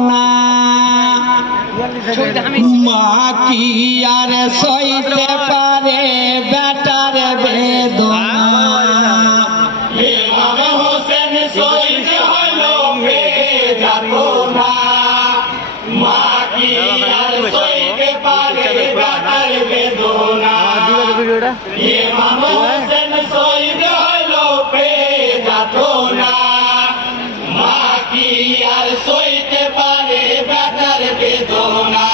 না মা কি আর সইতে পারে বেটার বেদনা ইমাম হোসেন শহীদ হলো বেদনা মা কি আর সইতে পারে বেটার বেদনা ইমাম হোসেন শহীদ হলো বেদনা মা কি আর সইতে পারে বেটার বেদনা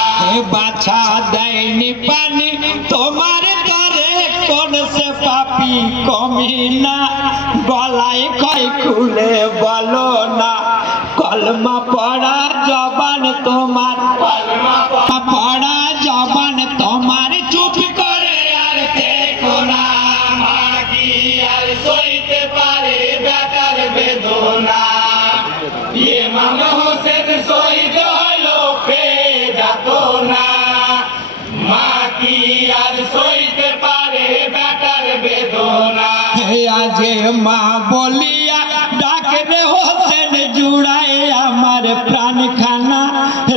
বাছা দেয়নি পানি তোমার দরে কোন সে পাপি কমি না গলায় কয় খুলে বলো না কলমা পড়া জবান তোমার কলমা পড়া জবান তোমার চুপ করে আর দেখো না মা কি আর সইতে পারে বেটার বেদনা ইমাম হোসেন শহীদ হলো বেদনা মা কি আর সইতে পারে বেটার বেদনা আজ মা বলিয়া ডাকরে হোসেন জুড়াই আমার প্রাণখানা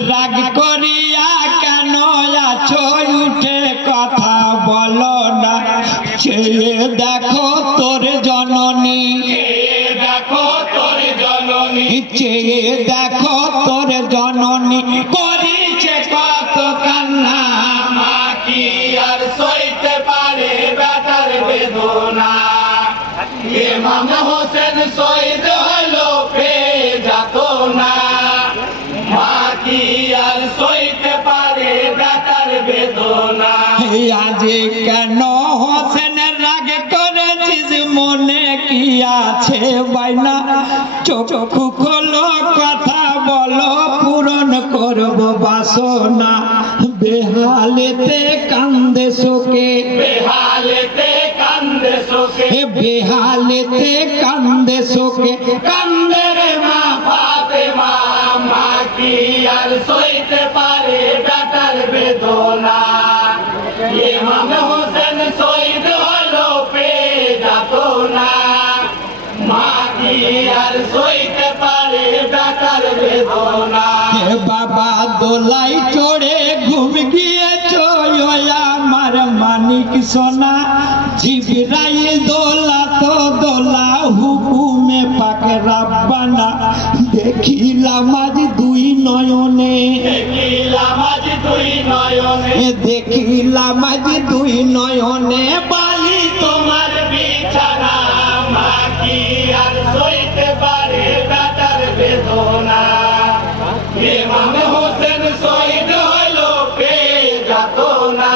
রাগ করিয়া কেন আছো উঠে কথা বলো না চেয়ে দেখো তোর জননী দেখো তোর জননী চেয়ে দেখো তোর জননী করিছে কত কান্না মা কি আর সইতে পারে বেটার বেদনা ইমাম হোসেন শহীদ হলো বেদনা মা কি আর সইতে পারে বেটার বেদনা আজ কেন হোসেন রাগ করেছিস মনে কি আছে বাইনা চোখ খোলো কথা বলো পূরণ করব বাসনা বেহালেতে কান্দে শোকে বেহালেতে কান্দে শোকে বেহালেতে কান্দে শোকে কান্দে রে মা ফাতেমা মা কি আর সইতে পারে বেটার বেদনা ইমাম হোসেন শহীদ হলো বেদনা মা কি আর সইতে পারে বেটার বেদনা বাবা দোলাই চড়ে ঘুম গিয়েছো আমার মানিক সোনা জিবরাইল দোলা তো দোলা হুকুমে পাক রাব্বানা দেখিলাম আজ দুই নয়নে দেখিলাম আজ দুই নয়নে দেখিলাম আজ দুই নয়নে বালি তোমার বিছানা মা কি আর সইতে পারে বেটার বেদনা ইমাম হোসেন শহীদ হলো বেদনা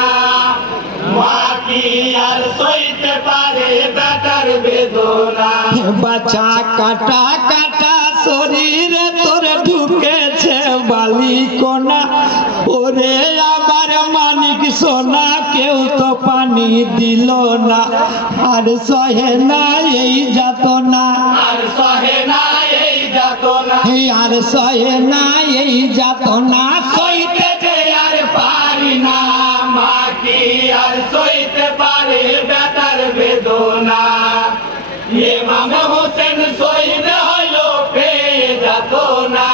মা কি আর সইতে পারে বেটার বেদনা বাছা কাটা কাটা শরীরে তোর ঢুকেছে বালি কোনা ওরে আবার মানিক সোনা কেউ তো পানি দিল না আর সহে না এই যাতনা আর সহে না এই যাতনা আর সহে না এই যাতনা সইতে যে আর পারি না মা কি আর সইতে পারে বেটার বেদনা ইমাম হোসেন শহীদ হলো বেদনা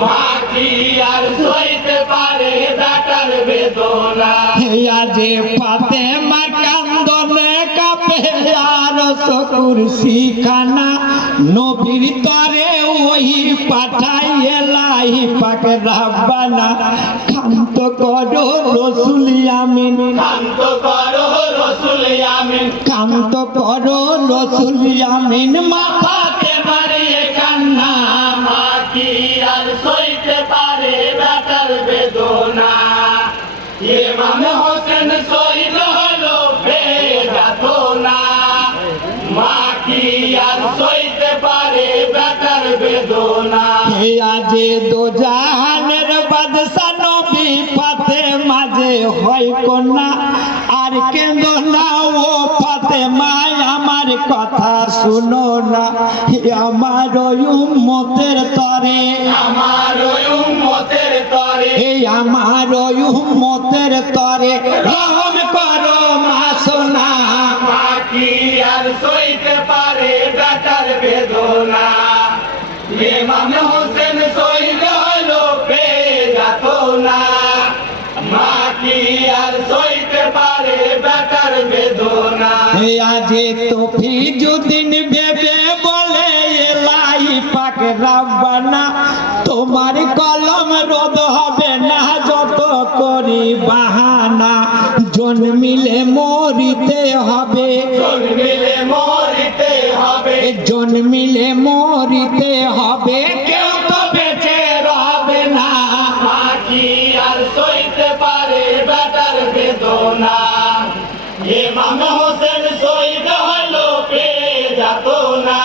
মা কি আর সইতে পারে বেটার বেদনা আজে ফাতেমার কান্দনে কাঁপে আর কুরসি খানা নবীর তরে ওই পাঠাই এলাহি পাক রাব্বানা শান্ত করো রসুল আমিন শান্ত করো রসুল আমিন শান্ত করো রসুল আমিন মাথাতে মারিয়ে কান্না মা কি আর সইতে পারে বেটার বেদনা ইমাম হোসেন শহীদ হলো বেদনা মা কি আর সইতে পারে বেটার বেদনা আজ দোজাহানের বাদশা নবী ফাতেমা যে হয় কন্যা আর কেঁদো না ও ফাতেমা আমার কথা শুনো না আমার উম্মতের তরে আমার উম্মতের তরে আমার উম্মতের তরে রহম করো মা সোনা মা কি আর সইতে পারে বেটার বেদনা ইমাম হোসেন শহীদ আজে তফিজুদ্দিন ভেবে বলে এলাই পাক রাব্বানা তোমার কলম রোদ হবে না যত করি বাহানা জন্মিলে মরিতে হবে জন্মিলে মরিতে হবে জন্মিলে মরিতে হবে কেউ তো বেঁচে রবে না মা কি আর সইতে পারে বেটার বেদনা ইমাম হোসেন শহীদ হলো পেয়ে যেত না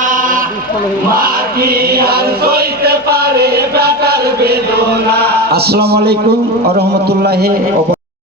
মা কি আর সইতে পারে বেটার বেদনা আসসালামু আলাইকুম ওয়া রাহমাতুল্লাহি ওয়া